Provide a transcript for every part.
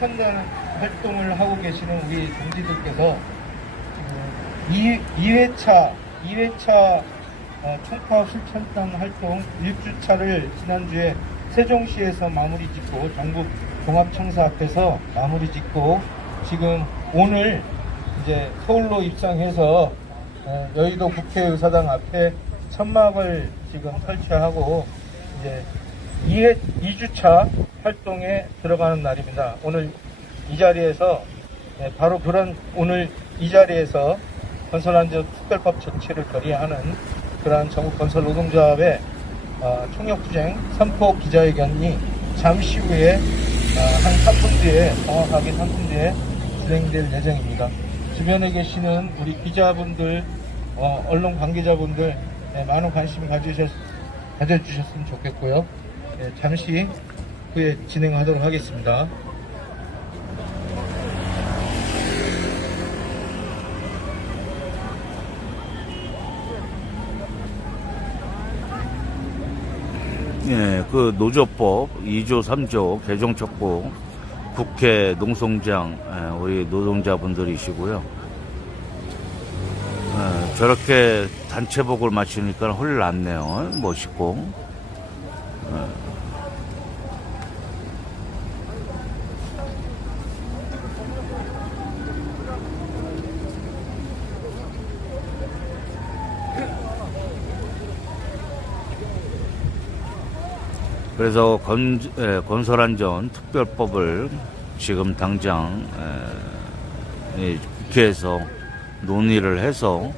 실천단 활동을 하고 계시는 우리 동지들께서 2회차 총파업 실천단 활동 1주차를 지난주에 세종시에서 마무리 짓고 전국 종합청사 앞에서 마무리 짓고 지금 오늘 이제 서울로 입성해서 여의도 국회의사당 앞에 천막을 지금 설치하고 이제 2주차 활동에 들어가는 날입니다. 오늘 이 자리에서 바로 오늘 이 자리에서 건설안전 특별법 조치를 결의하는 그러한 전국 건설 노동조합의 총력투쟁 선포 기자회견이 잠시 후에 한 3분 뒤에 정확하게 3분 뒤에 진행될 예정입니다. 주변에 계시는 우리 기자분들, 언론 관계자분들 많은 관심 가져주셨으면 좋겠고요. 잠시 후에 진행하도록 하겠습니다. 예, 그 노조법 2조 3조 개정 촉구 국회 농성장 우리 노동자분들이시고요. 저렇게 단체복을 맞추니까 홀 났네요. 멋있고. 그래서 건설안전 특별법을 지금 당장 국회에서 논의를 해서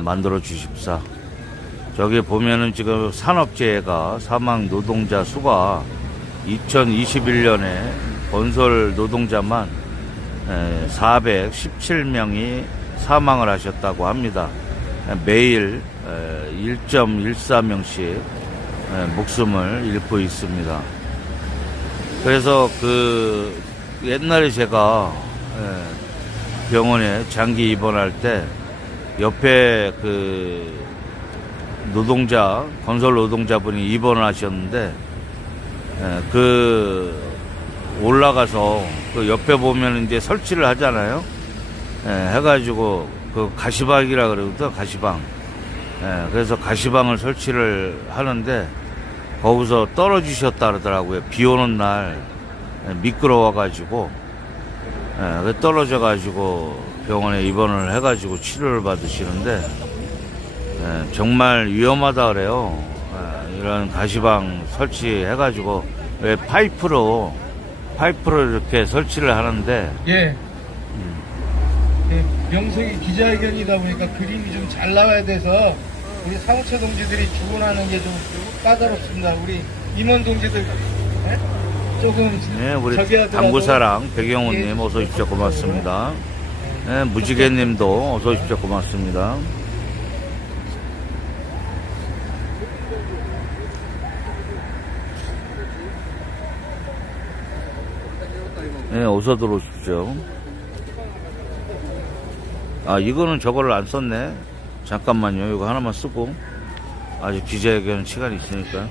만들어 주십사. 저기 보면은 지금 산업재해가 사망 노동자 수가 2021년에 건설 노동자만 417명이 사망을 하셨다고 합니다. 매일 1.14명씩 목숨을 잃고 있습니다. 그래서 옛날에 제가 병원에 장기 입원할 때 옆에 건설 노동자분이 입원을 하셨는데 올라가서 옆에 보면 이제 설치를 하잖아요. 해가지고 가시방이라 그러거든요. 가시방. 그래서 가시방을 설치를 하는데 거기서 떨어지셨다 그러더라고요. 비 오는 날 미끄러워가지고 떨어져가지고 병원에 입원을 해가지고 치료를 받으시는데 정말 위험하다 그래요. 이런 가시방 설치해가지고 왜 파이프로 이렇게 설치를 하는데 명색이 기자회견이다 보니까 그림이 좀 잘 나와야 돼서 우리 사무처 동지들이 주문하는 게 좀 까다롭습니다. 우리 임원 동지들 조금 우리 당구사랑 백영훈님 어서 오십시오. 고맙습니다. 무지개님도 어서 오십시오. 고맙습니다. 어서 들어오십시오. 이거는 저거를 안 썼네. 잠깐만요. 이거 하나만 쓰고 아직 기자회견 시간이 있으니까.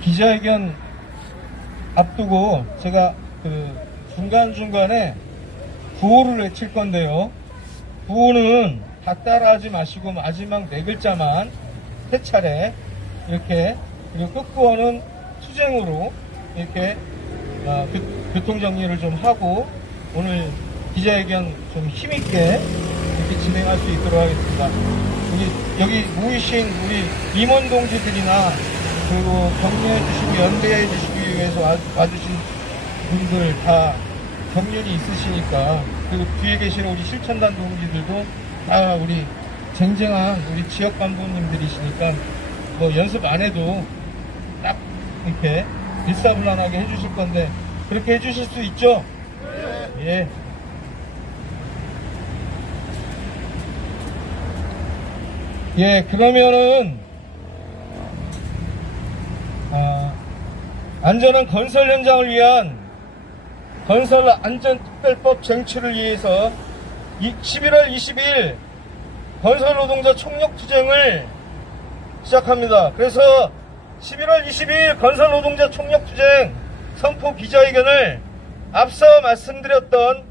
기자회견 앞두고 제가 중간중간에 구호를 외칠 건데요. 구호는 다 따라하지 마시고 마지막 4글자만 3차례 이렇게, 그리고 끝구호는 투쟁으로 이렇게 교통정리를 좀 하고 오늘 기자회견 좀 힘있게 이렇게 진행할 수 있도록 하겠습니다. 여기 모이신 우리 임원 동지들이나 그리고 격려해 주시고 연대해 주시기 위해서 와주신 분들 다 경륜이 있으시니까, 그리고 뒤에 계시는 우리 실천단 동지들도 다 우리 쟁쟁한 우리 지역 간부님들이시니까 뭐 연습 안 해도 딱 이렇게 일사불란하게 해주실 건데 그렇게 해주실 수 있죠? 예. 예, 그러면은 안전한 건설 현장을 위한 건설 안전특별법 쟁취를 위해서 11월 22일 건설 노동자 총력 투쟁을 시작합니다. 그래서 11월 22일 건설 노동자 총력 투쟁 선포 기자회견을 앞서 말씀드렸던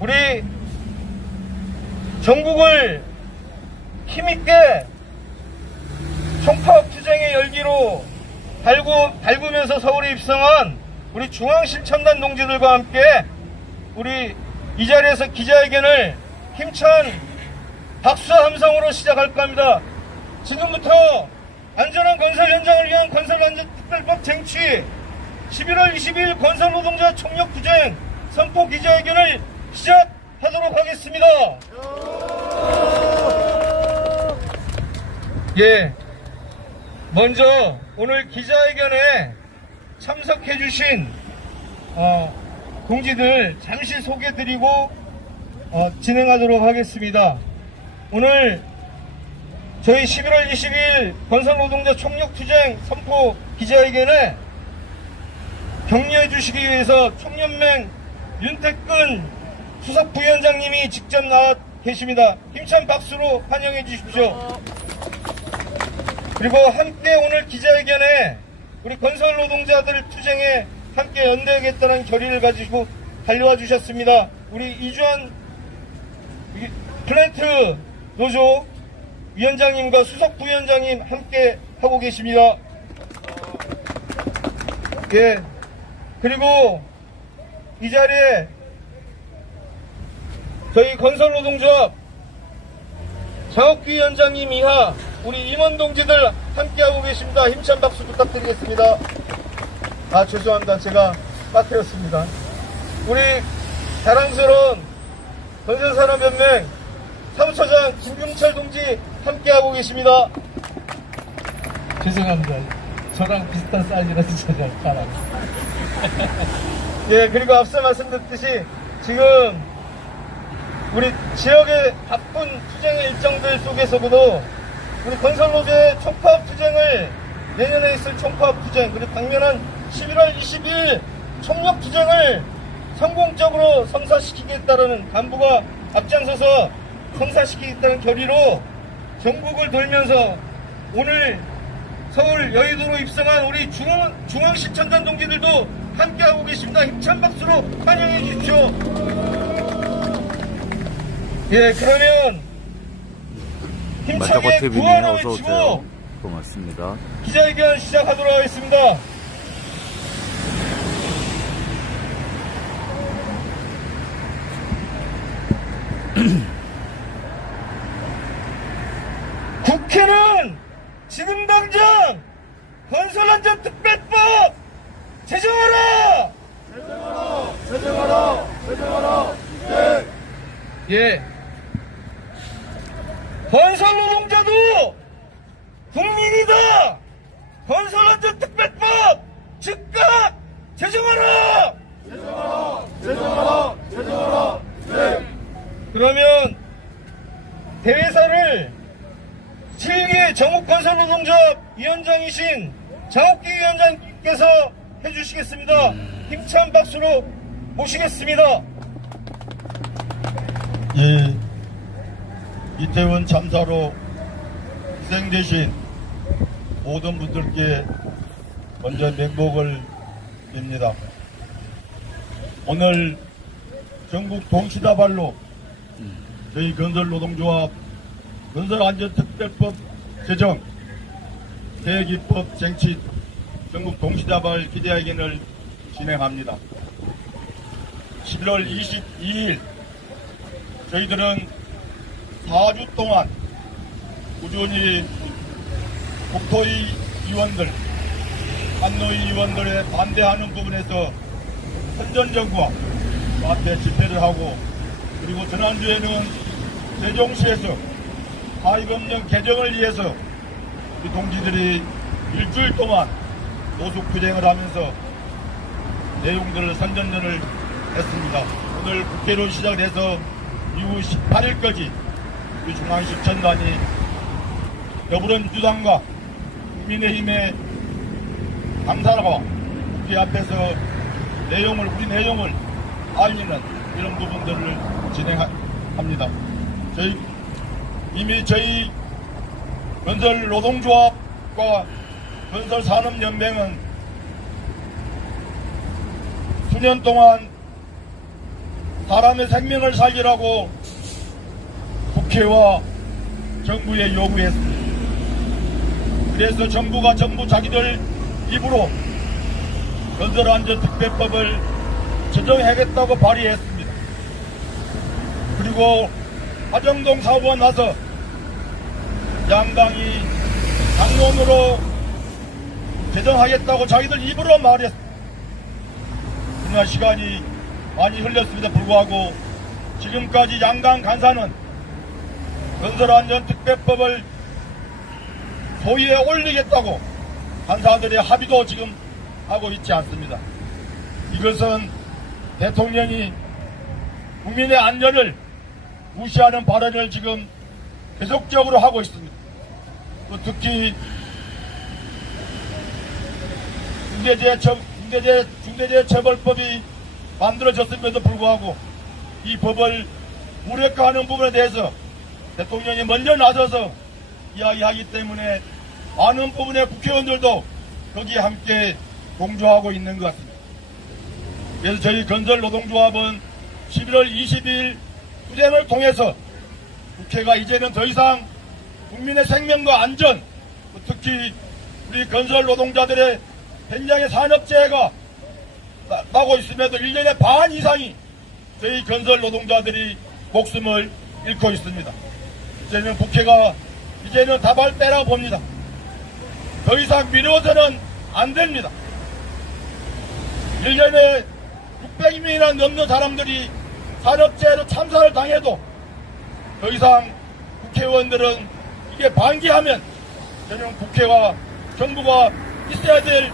우리 전국을 힘있게 총파업 투쟁의 열기로 달구면서 서울에 입성한 우리 중앙실천단 동지들과 함께 우리 이 자리에서 기자회견을 힘찬 박수와 함성으로 시작할까 합니다. 지금부터 안전한 건설 현장을 위한 건설안전특별법 쟁취 11월 20일 건설노동자 총력투쟁 선포 기자회견을 시작하도록 하겠습니다. 예, 먼저 오늘 기자회견에 참석해주신 동지들 잠시 소개드리고 진행하도록 하겠습니다. 오늘 저희 11월 20일 건설노동자 총력투쟁 선포 기자회견에 격려해 주시기 위해서 총연맹 윤택근 수석부위원장님이 직접 나와 계십니다. 힘찬 박수로 환영해 주십시오. 그리고 함께 오늘 기자회견에 우리 건설노동자들 투쟁에 함께 연대하겠다는 결의를 가지고 달려와 주셨습니다. 우리 이주환 플랜트 노조 위원장님과 수석부위원장님 함께 하고 계십니다. 예. 그리고 이 자리에 저희 건설노동조합 장옥기 위원장님 이하 우리 임원 동지들 함께하고 계십니다. 힘찬 박수 부탁드리겠습니다. 죄송합니다. 제가 빠뜨렸습니다. 우리 자랑스러운 건설산업연맹 사무처장 김경철 동지 함께하고 계십니다. 죄송합니다. 저랑 비슷한 사이즈라서 제가 바랍니다. 예, 그리고 앞서 말씀드렸듯이 지금 우리 지역의 바쁜 투쟁의 일정들 속에서도 우리 건설노조의 총파업 투쟁을 내년에 있을 총파업 투쟁 그리고 당면한 11월 20일 총력 투쟁을 성공적으로 성사시키겠다는 간부가 앞장서서 성사시키겠다는 결의로 전국을 돌면서 오늘 서울 여의도로 입성한 우리 중앙실천단 동지들도 함께하고 계십니다. 힘찬 박수로 환영해 주십시오. 예, 그러면 힘차게 TV님 구호를 어서 외치고 오세요. 고맙습니다. 기자회견 시작하도록 하겠습니다. 국회는 지금 당장 건설안전특별법 제정하라! 제정하라! 예. 건설노동자도 국민이다! 건설안전특별법 즉각 제정하라! 제정하라! 네. 그러면 대회사를 7기 정욱건설노동조합 위원장이신 장옥기 위원장님께서 해주시겠습니다. 힘찬 박수로 모시겠습니다. 예, 이태원 참사로 희생되신 모든 분들께 먼저 맹복을 빕니다. 오늘 전국 동시다발로 저희 건설노동조합 건설안전특별법 제정 대기법 쟁취 전국 동시다발 기자회견을 진행합니다. 11월 22일 저희들은 4주 동안 꾸준히 국토위 위원들, 한노위 위원들의 반대하는 부분에서 선전전과 앞에 집회를 하고 그리고 지난주에는 세종시에서 하위법령 개정을 위해서 우리 동지들이 일주일 동안 노숙투쟁을 하면서 내용들을 선전전을 했습니다. 오늘 국회로 시작해서 이후 18일까지 우리 중앙실천단이 더불어민주당과 국민의힘의 당사와 국회 앞에서 우리 내용을 알리는 이런 부분들을 진행합니다. 이미 저희 건설노동조합과 건설산업연맹은 수년 동안 사람의 생명을 살리라고 국회와 정부에 요구했습니다. 그래서 정부가 전부 자기들 입으로 건설안전특별법을 제정하겠다고 발의했습니다. 그리고 화정동 사고가 나서 양당이 당론으로 제정하겠다고 자기들 입으로 말했습니다. 그러나 시간이 많이 흘렸음에도 불구하고 지금까지 양당 간사는 건설안전특별법을 소위에 올리겠다고 간사들의 합의도 지금 하고 있지 않습니다. 이것은 대통령이 국민의 안전을 무시하는 발언을 지금 계속적으로 하고 있습니다. 특히 중대재해처벌법이 만들어졌음에도 불구하고 이 법을 무력화하는 부분에 대해서 대통령이 먼저 나서서 이야기하기 때문에 많은 부분의 국회의원들도 거기에 함께 동조하고 있는 것 같습니다. 그래서 저희 건설노동조합은 11월 22일 투쟁을 통해서 국회가 이제는 더 이상 국민의 생명과 안전, 특히 우리 건설노동자들의 현장의 산업재해가 나고 있음에도 1년에 반 이상이 저희 건설노동자들이 목숨을 잃고 있습니다. 이제는 국회가 답을 빼라고 봅니다. 더 이상 미뤄서는 안 됩니다. 1년에 600명이나 넘는 사람들이 산업재해로 참사를 당해도 더 이상 국회의원들은 이게 반기하면 저는 국회와 정부가 있어야 될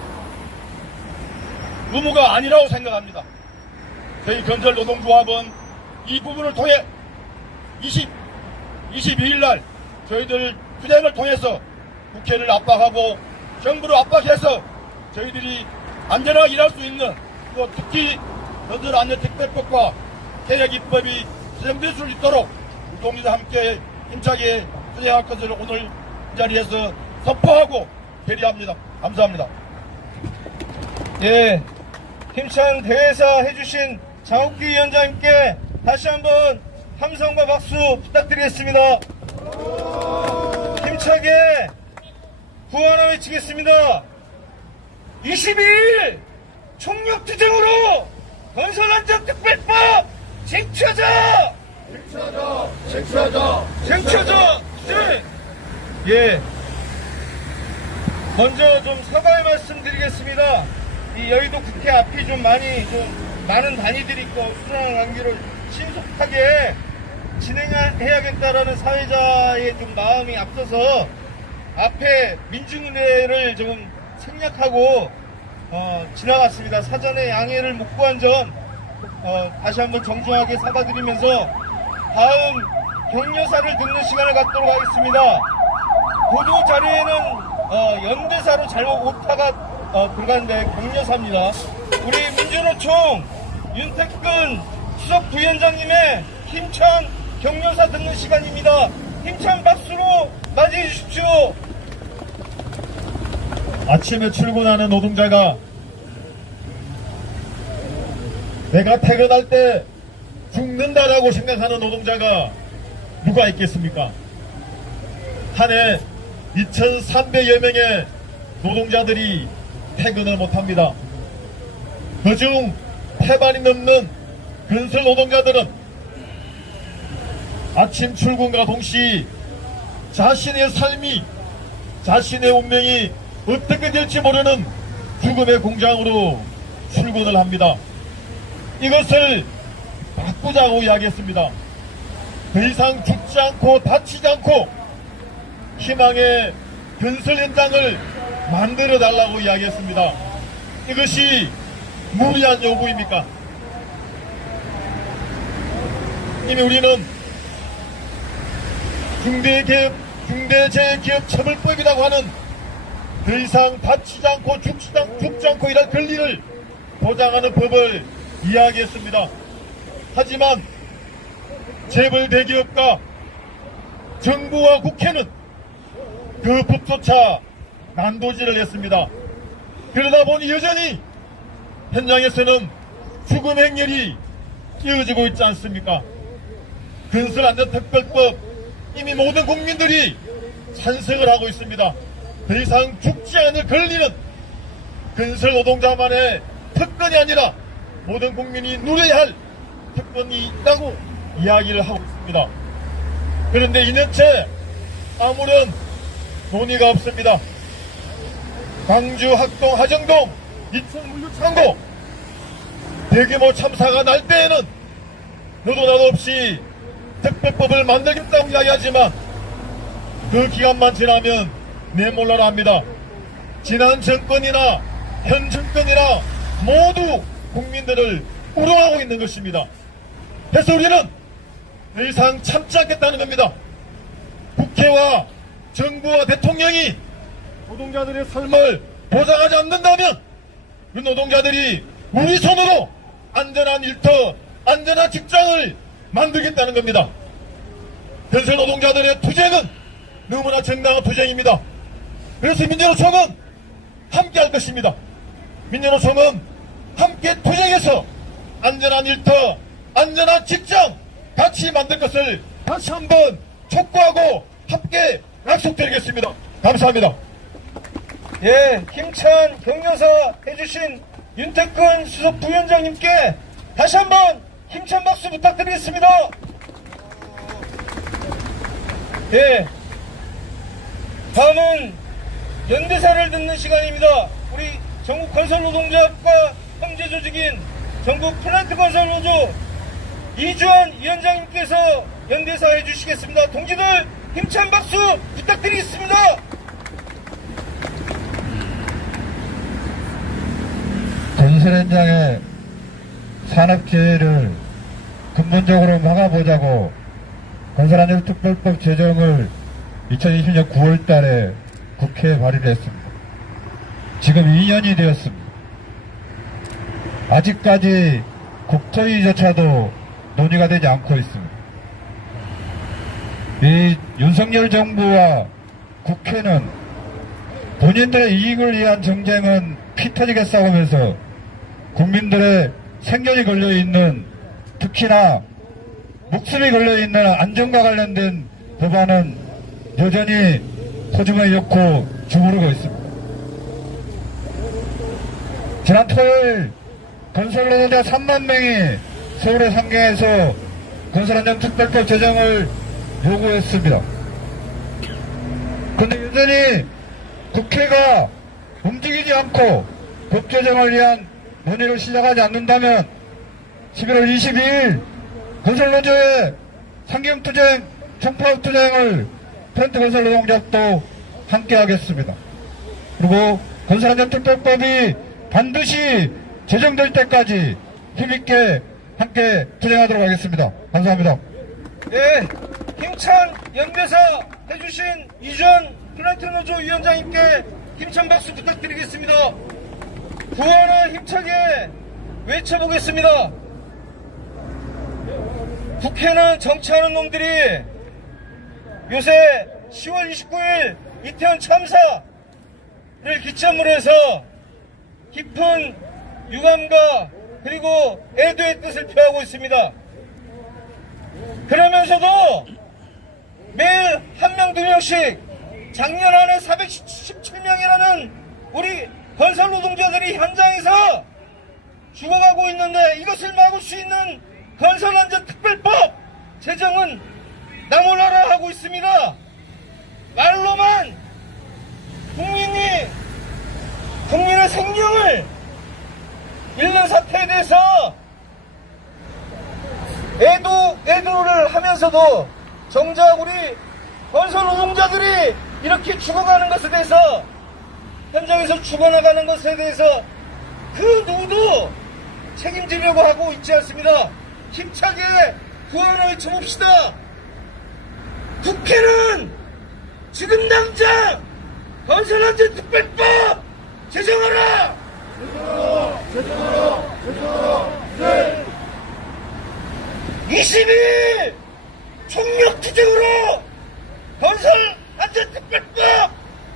의무가 아니라고 생각합니다. 저희 건설노동조합은 이 부분을 통해 22일 날 저희들 투쟁을 통해서 국회를 압박하고 정부를 압박해서 저희들이 안전하게 일할 수 있는, 또 특히 건설안전특별법과 개혁입법이 제정될 수 있도록 우리 동지들 함께 힘차게 투쟁할 것을 오늘 이 자리에서 선포하고 결의합니다. 감사합니다. 예, 힘찬 대회사 해주신 장욱기 위원장님께 다시 한번 함성과 박수 부탁드리겠습니다. 힘차게 구호하나 외치겠습니다. 22일 총력투쟁으로 건설안전특별법 쟁취하자! 쟁취하자! 투쟁! 예. 먼저 좀 사과의 말씀 드리겠습니다. 이 여의도 국회 앞이 좀 많은 단위들이 있고 수상한 관계로 신속하게 진행해야겠다라는 사회자의 좀 마음이 앞서서 앞에 민중의례를 좀 생략하고 지나갔습니다. 사전에 양해를 못 구한 점 다시 한번 정중하게 사과드리면서 다음 격려사를 듣는 시간을 갖도록 하겠습니다. 보도 자료에는 연대사로 잘못 오타가 들어갔는데 격려사입니다. 우리 민주노총 윤택근 수석 부위원장님의 힘찬 격려사 듣는 시간입니다. 힘찬 박수로 맞이해 주십시오. 아침에 출근하는 노동자가 내가 퇴근할 때 죽는다라고 생각하는 노동자가 누가 있겠습니까? 한 해 2,300여 명의 노동자들이 퇴근을 못합니다. 그중 태반이 넘는 건설 노동자들은 아침 출근과 동시 자신의 삶이, 자신의 운명이 어떻게 될지 모르는 죽음의 공장으로 출근을 합니다. 이것을 바꾸자고 이야기했습니다. 더 이상 죽지 않고 다치지 않고 희망의 건설 현장을 만들어 달라고 이야기했습니다. 이것이 무리한 요구입니까? 이미 우리는 중대재해기업처벌법이라고 하는 더 이상 다치지 않고 죽지 않고 이런 권리를 보장하는 법을 이야기했습니다. 하지만 재벌 대기업과 정부와 국회는 그 법조차 난도질을 했습니다. 그러다 보니 여전히 현장에서는 죽음 행렬이 이어지고 있지 않습니까? 건설안전특별법 이미 모든 국민들이 찬성을 하고 있습니다. 더 이상 죽지 않을 권리는 건설 노동자만의 특권이 아니라 모든 국민이 누려야 할 특권이 있다고 이야기를 하고 있습니다. 그런데 2년째 아무런 논의가 없습니다. 광주, 학동, 하정동, 이천 물류창고 대규모 참사가 날 때에는 너도 나도 없이 특별법을 만들겠다고 이야기하지만 그 기간만 지나면 내몰라라 합니다. 지난 정권이나 현 정권이나 모두 국민들을 우롱하고 있는 것입니다. 그래서 우리는 더 이상 참지 않겠다는 겁니다. 국회와 정부와 대통령이 노동자들의 삶을 보장하지 않는다면 그 노동자들이 우리 손으로 안전한 일터, 안전한 직장을 만들겠다는 겁니다. 건설 노동자들의 투쟁은 너무나 정당한 투쟁입니다. 그래서 민주노총은 함께 할 것입니다. 민주노총은 함께 투쟁해서 안전한 일터, 안전한 직장 같이 만들 것을 다시 한번 촉구하고 함께 약속드리겠습니다. 감사합니다. 예, 힘찬 격려사 해주신 윤태근 수석 부위원장님께 다시 한번 힘찬 박수 부탁드리겠습니다. 예, 다음은 연대사를 듣는 시간입니다. 우리 전국 건설노동자협과 형제조직인 전국 플랜트건설노조 이주환 위원장님께서 연대사 해주시겠습니다. 동지들 힘찬 박수 부탁드리겠습니다. 건설 현장의 산업재해를 근본적으로 막아보자고 건설안전특별법 제정을 2020년 9월 달에 국회에 발의를 했습니다. 지금 2년이 되었습니다. 아직까지 국토위조차도 논의가 되지 않고 있습니다. 이 윤석열 정부와 국회는 본인들의 이익을 위한 정쟁은 피 터지게 싸우면서 국민들의 생존이 걸려있는, 특히나 목숨이 걸려있는 안전과 관련된 법안은 여전히 소중하게 엮고 주무르고 있습니다. 지난 토요일 건설노동자 3만 명이 서울의 상경에서 건설안전특별법 제정을 요구했습니다. 그런데 여전히 국회가 움직이지 않고 법 제정을 위한 논의를 시작하지 않는다면 11월 22일 건설노조의 상경투쟁, 청파업투쟁을 플랜트건설노동자도 함께 하겠습니다. 그리고 건설안전특별법이 반드시 제정될 때까지 힘있게 함께 투쟁하도록 하겠습니다. 감사합니다. 예, 힘찬 연대사 해주신 이주환 플랜트노조 위원장님께 힘찬 박수 부탁드리겠습니다. 구호를 힘차게 외쳐보겠습니다. 국회는 정치하는 놈들이 요새 10월 29일 이태원 참사를 기점으로 해서 깊은 유감과 그리고 애도의 뜻을 표하고 있습니다. 그러면서도 매일 한 명, 두 명씩 작년 안에 417명이라는 우리 건설 노동자들이 현장에서 죽어가고 있는데 이것을 막을 수 있는 건설안전특별법 제정은 나몰라라 하고 있습니다. 말로만 국민의 생명을 잃는 사태에 대해서 애도를 하면서도 정작 우리 건설 노동자들이 이렇게 죽어가는 것에 대해서, 현장에서 죽어나가는 것에 대해서 그 누구도 책임지려고 하고 있지 않습니다. 힘차게 구호를 외쳐봅시다. 국회는 지금 당장 건설안전특별법 제정하라! 22일 총력투쟁으로 건설안전특별법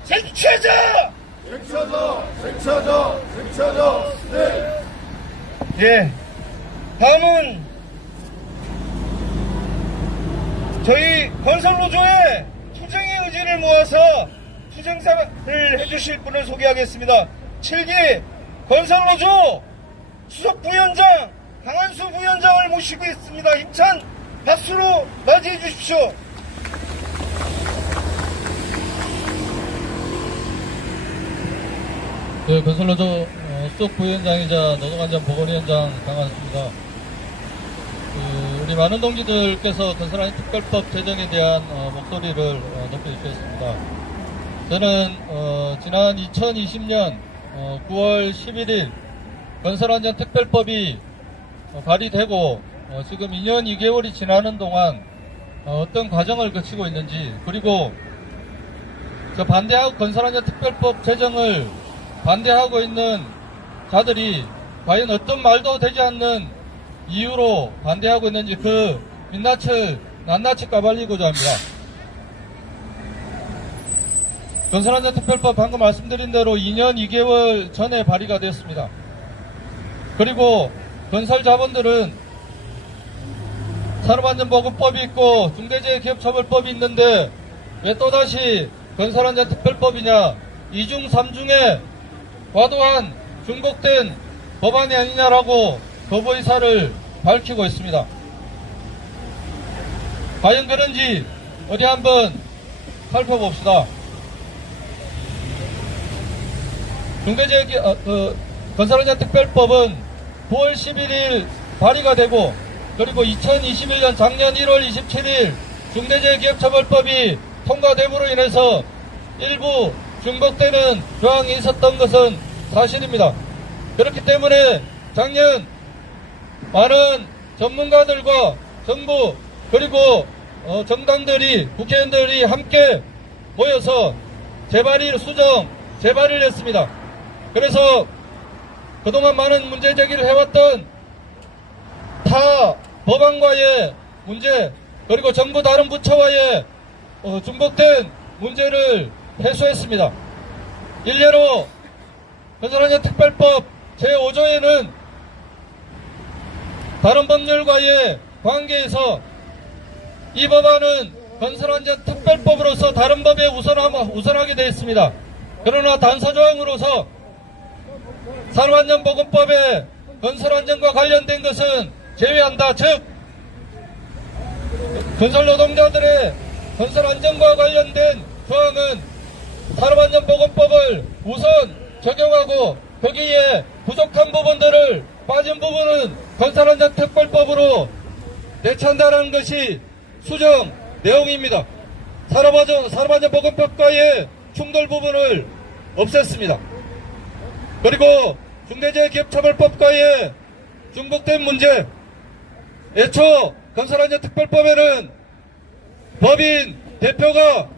쟁취하자! 예, 다음은 저희 건설노조의 투쟁의 의지를 모아서 투쟁사를 해주실 분을 소개하겠습니다. 7기 건설노조 수석부위원장 강한수 부위원장을 모시고 있습니다. 힘찬 박수로 맞이해 주십시오. 네, 건설노조 수석부위원장이자 노동안전보건위원장 강한수입니다. 우리 많은 동지들께서 건설안전특별법 제정에 대한 목소리를 높여주셨습니다. 저는 지난 2020년 9월 11일 건설안전특별법이 발의되고 지금 2년 2개월이 지나는 동안 어떤 과정을 거치고 있는지, 그리고 저 반대하고 건설안전특별법 제정을 반대하고 있는 자들이 과연 어떤 말도 되지 않는 이유로 반대하고 있는지 그 민낯을 낱낱이 까발리고자 합니다. 건설안전특별법 방금 말씀드린 대로 2년 2개월 전에 발의가 되었습니다. 그리고 건설자본들은 산업안전보건법이 있고 중대재해기업처벌법이 있는데 왜 또다시 건설안전특별법이냐, 이중 삼중에 과도한 중복된 법안이 아니냐라고 거부 의사를 밝히고 있습니다. 과연 그런지 어디 한번 살펴봅시다. 건설안전특별법은 9월 11일 발의가 되고, 그리고 2021년 작년 1월 27일 중대재해기업처벌법이 통과됨으로 인해서 일부 중복되는 조항이 있었던 것은 사실입니다. 그렇기 때문에 작년 많은 전문가들과 정부 그리고 정당들이, 국회의원들이 함께 모여서 재발의를 했습니다. 그래서 그동안 많은 문제 제기를 해왔던 타 법안과의 문제, 그리고 정부 다른 부처와의 중복된 문제를 해소했습니다. 일례로 건설안전특별법 제5조에는 다른 법률과의 관계에서 이 법안은 건설안전특별법으로서 다른 법에 우선하게 되어 있습니다. 그러나 단서조항으로서 산업안전보건법에 건설안전과 관련된 것은 제외한다. 즉, 건설노동자들의 건설안전과 관련된 조항은 산업안전보건법을 우선 적용하고, 거기에 부족한 부분들을, 빠진 부분은 건설안전특별법으로 내찬다는 것이 수정 내용입니다. 산업안전보건법과의 충돌 부분을 없앴습니다. 그리고 중대재해기업처벌법과의 중복된 문제, 애초 건설안전특별법에는 법인 대표가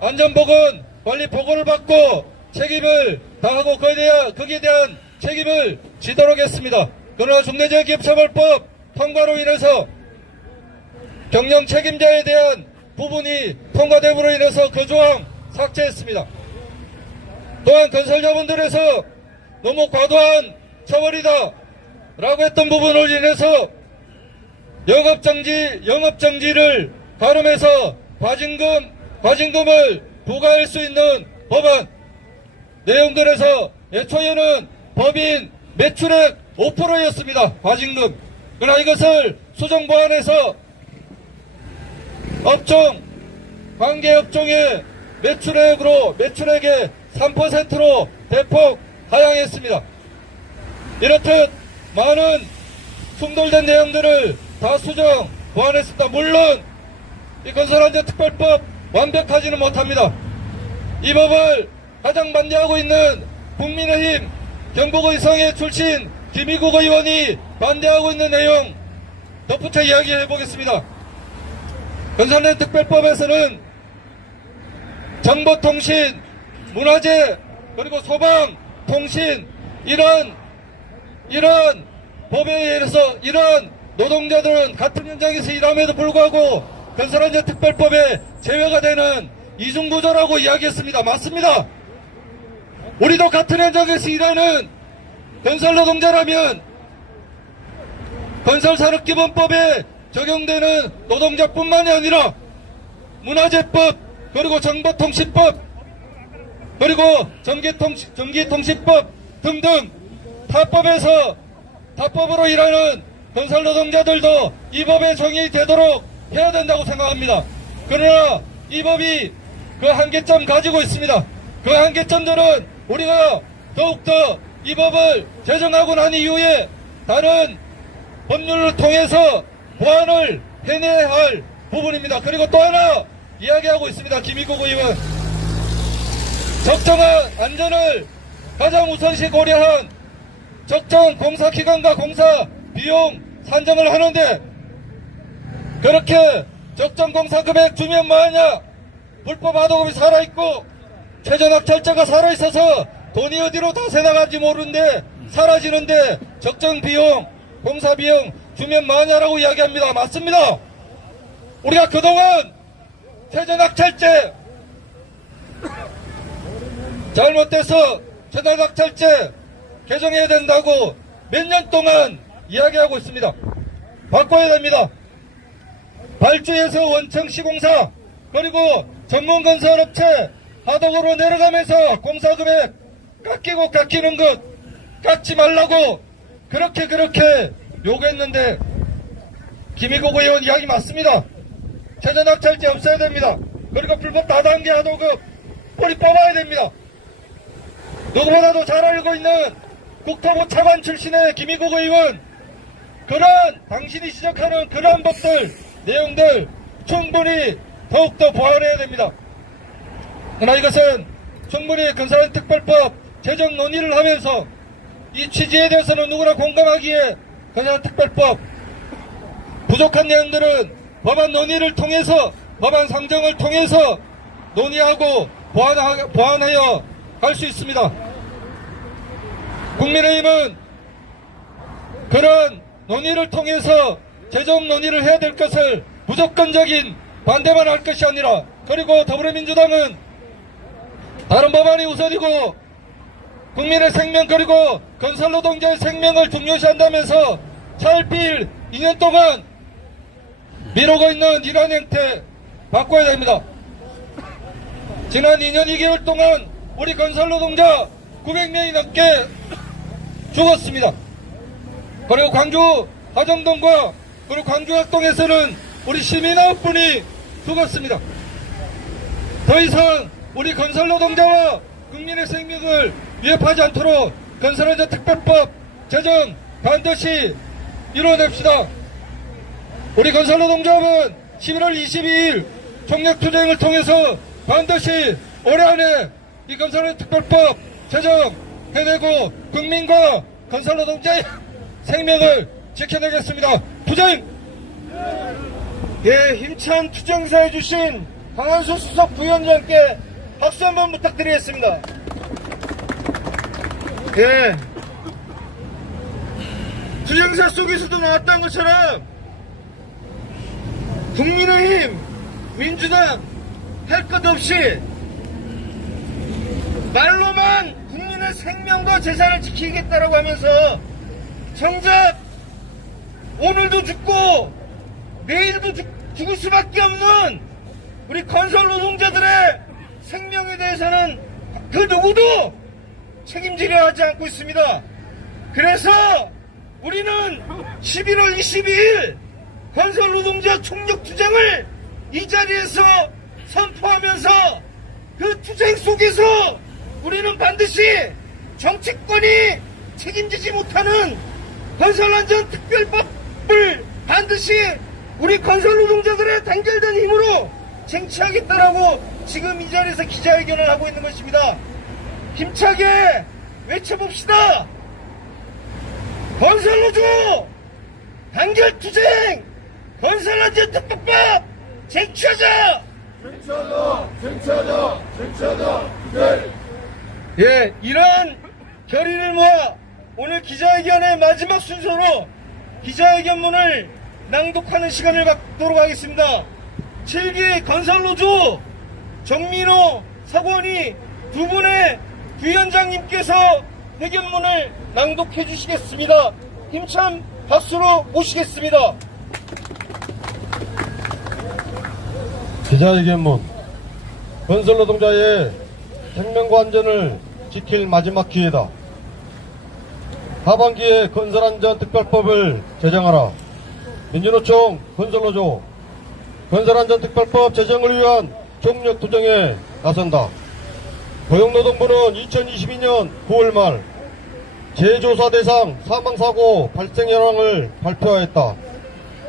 안전보건 관리 보고를 받고 책임을 다하고 거기에 대한 책임을 지도록 했습니다. 그러나 중대재해기업처벌법 통과로 인해서 경영 책임자에 대한 부분이 통과됨으로 인해서 그 조항 삭제했습니다. 또한 건설자분들에서 너무 과도한 처벌이다 라고 했던 부분을 인해서 영업정지를 가름해서 과징금을 부과할 수 있는 법안 내용들에서 애초에는 법인 매출액 5%였습니다. 과징금. 그러나 이것을 수정 보완해서 관계업종의 매출액의 3%로 대폭 하향했습니다. 이렇듯 많은 충돌된 내용들을 다 수정 보완했습니다. 물론 이 건설안전특별법 완벽하지는 못합니다. 이 법을 가장 반대하고 있는 국민의힘 경북의성의 출신 김희국 의원이 반대하고 있는 내용 덧붙여 이야기해 보겠습니다. 건설안전특별법에서는 정보통신 문화재, 그리고 소방, 통신, 이런 법에 의해서 이런 노동자들은 같은 현장에서 일함에도 불구하고 건설안전 특별법에 제외가 되는 이중구조라고 이야기했습니다. 맞습니다. 우리도 같은 현장에서 일하는 건설노동자라면 건설산업기본법에 적용되는 노동자뿐만이 아니라 문화재법, 그리고 정보통신법, 그리고 전기통신법 등등 타법으로 일하는 건설노동자들도 이 법에 적용되도록 해야 된다고 생각합니다. 그러나 이 법이 그 한계점 가지고 있습니다. 그 한계점들은 우리가 더욱더 이 법을 제정하고 난 이후에 다른 법률을 통해서 보완을 해내야 할 부분입니다. 그리고 또 하나 이야기하고 있습니다. 김익국 의원. 적정한 안전을 가장 우선시 고려한 적정 공사기간과 공사 비용 산정을 하는데 그렇게 적정 공사금액 주면 뭐하냐? 불법 하도급이 살아있고 최저낙찰자가 살아있어서 돈이 어디로 다 새나간지 모르는데 사라지는데 적정 비용, 공사 비용 주면 뭐하냐라고 이야기합니다. 맞습니다. 우리가 그동안 최저낙찰제 잘못돼서 최저낙찰제 개정해야 된다고 몇 년 동안 이야기하고 있습니다. 바꿔야 됩니다. 발주에서 원청 시공사 그리고 전문건설업체 하도급으로 내려가면서 공사금액 깎이는 것 깎지 말라고 그렇게 요구했는데 김익국 의원 이야기 맞습니다. 최저낙찰제 없애야 됩니다. 그리고 불법 다단계 하도급 뿌리 뽑아야 됩니다. 누구보다도 잘 알고 있는 국토부 차관 출신의 김익국 의원, 그런 당신이 지적하는 그러한 법들, 내용들 충분히 더욱더 보완해야 됩니다. 그러나 이것은 충분히 건설안전 특별법 제정 논의를 하면서 이 취지에 대해서는 누구나 공감하기에 건설안전 특별법 부족한 내용들은 법안 논의를 통해서 법안 상정을 통해서 논의하고 보완하여 갈 수 있습니다. 국민의힘은 그런 논의를 통해서 제정 논의를 해야 될 것을 무조건적인 반대만 할 것이 아니라, 그리고 더불어민주당은 다른 법안이 우선이고 국민의 생명 그리고 건설노동자의 생명을 중요시한다면서 차일피일 2년 동안 미루고 있는 이러한 행태 바꿔야 됩니다. 지난 2년 2개월 동안 우리 건설노동자 900명이 넘게 죽었습니다. 그리고 광주 하정동과 그리고 광주 학동에서는 우리 시민 9분이 죽었습니다. 더 이상 우리 건설노동자와 국민의 생명을 위협하지 않도록 건설안전 특별법 제정 반드시 이루어냅시다. 우리 건설노동조합은 11월 22일 총력투쟁을 통해서 반드시 올해 안에 이 건설안전 특별법 제정해내고 국민과 건설노동자의 생명을 지켜내겠습니다. 투쟁! 예, 힘찬 투쟁사 해주신 강한수 수석 부위원장께 박수 한번 부탁드리겠습니다. 예, 투쟁사 속에서도 나왔던 것처럼 국민의힘, 민주당 할 것 없이 말로만 국민의 생명과 재산을 지키겠다라고 하면서 정작 오늘도 죽고 내일도 죽을 수밖에 없는 우리 건설 노동자들의 생명에 대해서는 그 누구도 책임지려 하지 않고 있습니다. 그래서 우리는 11월 22일 건설 노동자 총력 투쟁을 이 자리에서 선포하면서 그 투쟁 속에서 우리는 반드시 정치권이 책임지지 못하는 건설안전 특별법을 반드시 우리 건설 노동자들의 단결된 힘으로 쟁취하겠다라고 지금 이 자리에서 기자회견을 하고 있는 것입니다. 힘차게 외쳐봅시다. 건설노조 단결투쟁 건설안전 특별법 쟁취하자. 쟁취하자. 쟁취하자. 쟁취하자. 네. 예, 이러한 결의를 모아 오늘 기자회견의 마지막 순서로 기자회견문을 낭독하는 시간을 갖도록 하겠습니다. 7기 건설노조 정민호 사고원이 두 분의 부위원장님께서 회견문을 낭독해 주시겠습니다. 힘찬 박수로 모시겠습니다. 기자회견문. 건설노동자의 생명과 안전을 지킬 마지막 기회다. 하반기에 건설안전특별법을 제정하라. 민주노총 건설노조 건설안전특별법 제정을 위한 총력투쟁에 나선다. 고용노동부는 2022년 9월 말 재조사 대상 사망사고 발생 현황을 발표하였다.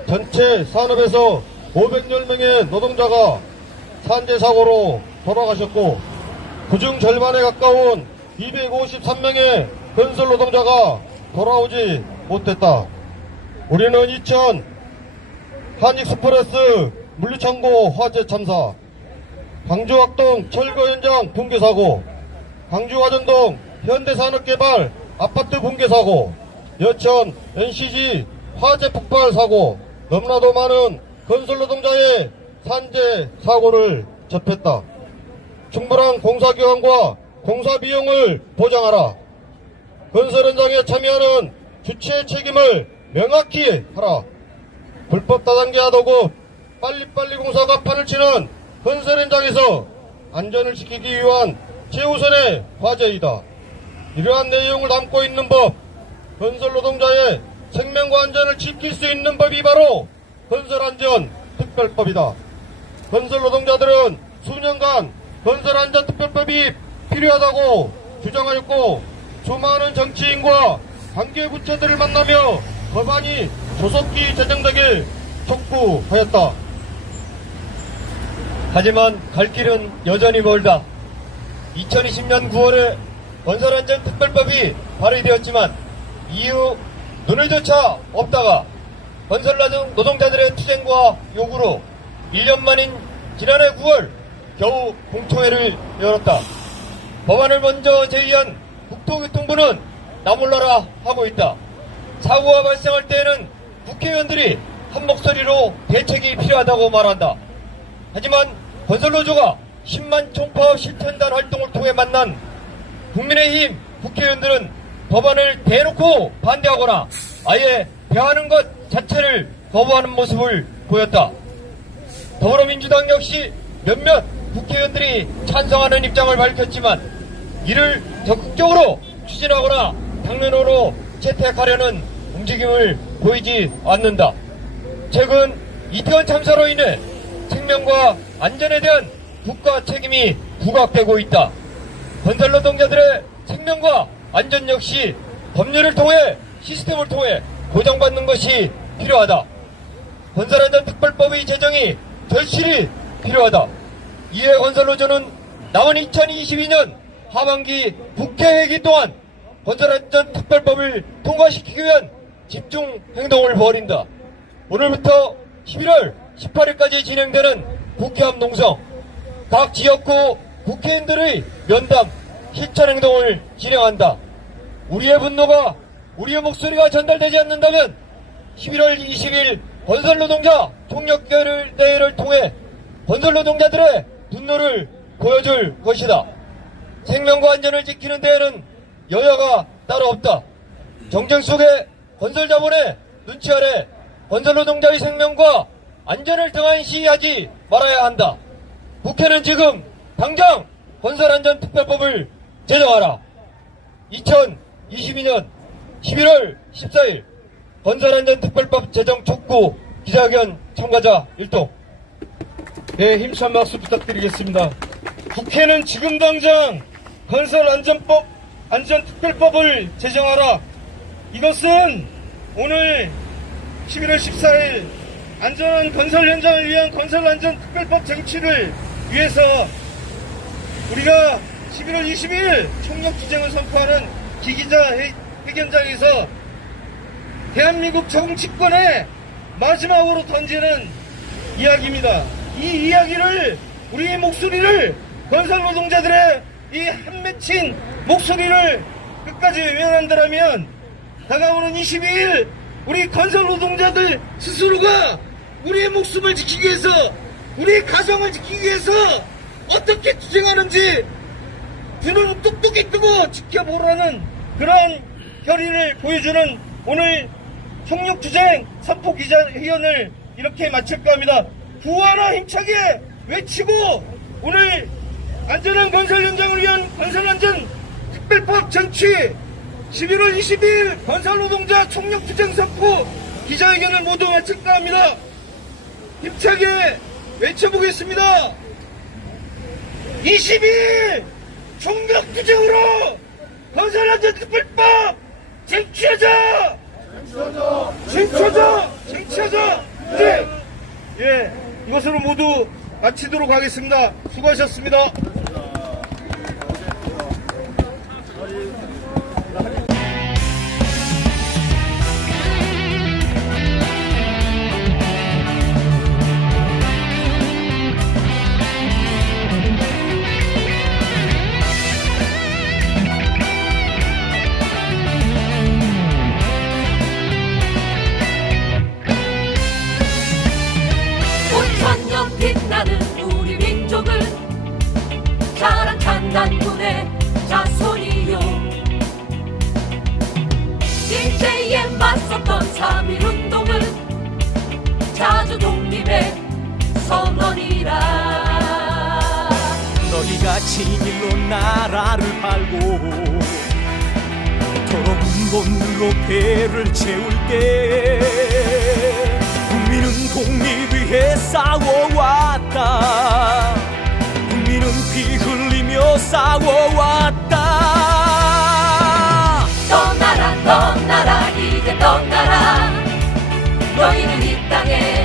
전체 산업에서 500여 명의 노동자가 산재사고로 돌아가셨고 그중 절반에 가까운 253명의 건설노동자가 돌아오지 못했다. 우리는 2000 한익스프레스 물류창고 화재 참사, 광주학동 철거 현장 붕괴 사고, 광주화전동 현대산업개발 아파트 붕괴 사고, 여천 NCG 화재 폭발 사고, 너무나도 많은 건설노동자의 산재 사고를 접했다. 충분한 공사기간과 공사비용을 보장하라. 건설 현장에 참여하는 주체의 책임을 명확히 하라. 불법 다단계 하도급 빨리빨리 공사가 판을 치는 건설 현장에서 안전을 지키기 위한 최우선의 과제이다. 이러한 내용을 담고 있는 법, 건설 노동자의 생명과 안전을 지킬 수 있는 법이 바로 건설안전특별법이다. 건설 노동자들은 수년간 건설안전특별법이 필요하다고 주장하였고 수많은 정치인과 관계부처들을 만나며 법안이 조속히 제정되길 촉구하였다. 하지만 갈 길은 여전히 멀다. 2020년 9월에 건설안전특별법이 발의되었지만 이후 눈을조차 없다가 건설 노동자들의 투쟁과 요구로 1년 만인 지난해 9월 겨우 공청회를 열었다. 법안을 먼저 제의한 국토교통부는 나몰라라 하고 있다. 사고가 발생할 때에는 국회의원들이 한 목소리로 대책이 필요하다고 말한다. 하지만 건설노조가 10만 총파업 실천단 활동을 통해 만난 국민의힘 국회의원들은 법안을 대놓고 반대하거나 아예 배하는 것 자체를 거부하는 모습을 보였다. 더불어민주당 역시 몇몇 국회의원들이 찬성하는 입장을 밝혔지만 이를 적극적으로 추진하거나 당면으로 채택하려는 움직임을 보이지 않는다. 최근 이태원 참사로 인해 생명과 안전에 대한 국가 책임이 부각되고 있다. 건설 노동자들의 생명과 안전 역시 법률을 통해 시스템을 통해 보장받는 것이 필요하다. 건설안전특별법의 제정이 절실히 필요하다. 이에 건설노조는 남은 2022년 하반기 국회회기 동안 건설안전특별법을 통과시키기 위한 집중 행동을 벌인다. 오늘부터 11월 18일까지 진행되는 국회 앞 농성, 각 지역구 국회의원들의 면담, 실천행동을 진행한다. 우리의 분노가, 우리의 목소리가 전달되지 않는다면 11월 20일 건설노동자 총력대회를 통해 건설노동자들의 분노를 보여줄 것이다. 생명과 안전을 지키는 데에는 여야가 따로 없다. 정쟁 속에 건설자본의 눈치 아래 건설노동자의 생명과 안전을 등한시하지 말아야 한다. 국회는 지금 당장 건설안전특별법을 제정하라. 2022년 11월 14일 건설안전특별법 제정 촉구 기자회견 참가자 1동. 네, 힘찬 박수 부탁드리겠습니다. 국회는 지금 당장 건설안전특별법을 제정하라. 이것은 오늘 11월 14일 안전한 건설 현장을 위한 건설안전특별법 쟁취를 위해서 우리가 11월 20일 총력투쟁을 선포하는 기기자 회견장에서 대한민국 정치권에 마지막으로 던지는 이야기입니다. 이 이야기를, 우리의 목소리를 건설 노동자들의 이 한 맺힌 목소리를 끝까지 외면한다면 다가오는 22일 우리 건설 노동자들 스스로가 우리의 목숨을 지키기 위해서, 우리의 가정을 지키기 위해서 어떻게 투쟁하는지 눈을 똑똑히 뜨고 지켜보라는 그런 결의를 보여주는 오늘 총력투쟁 선포기자회견을 이렇게 마칠까 합니다. 구하나 힘차게 외치고 오늘 안전한 건설 현장을 위한 건설안전 특별법 쟁취 11월 20일 건설노동자 총력투쟁 선포 기자회견을 모두 마칠까 합니다. 힘차게 외쳐보겠습니다. 22일 총력투쟁으로 건설안전 특별법 쟁취하자! 쟁취하자! 네. 예, 이것으로 모두 마치도록 하겠습니다. 수고하셨습니다. 빛나는 우리 민족은 자란 단단군의 자손이요, 일제에 맞섰던 3.1운동은 자주 독립의 선언이라. 너희가 진일로 나라를 팔고 도로 문본으로 배를 채울게 국민은 독립 위해 싸워왔다. 국민은 피 흘리며 싸워왔다. 떠나라 이제 떠나라. 너희는 이 땅에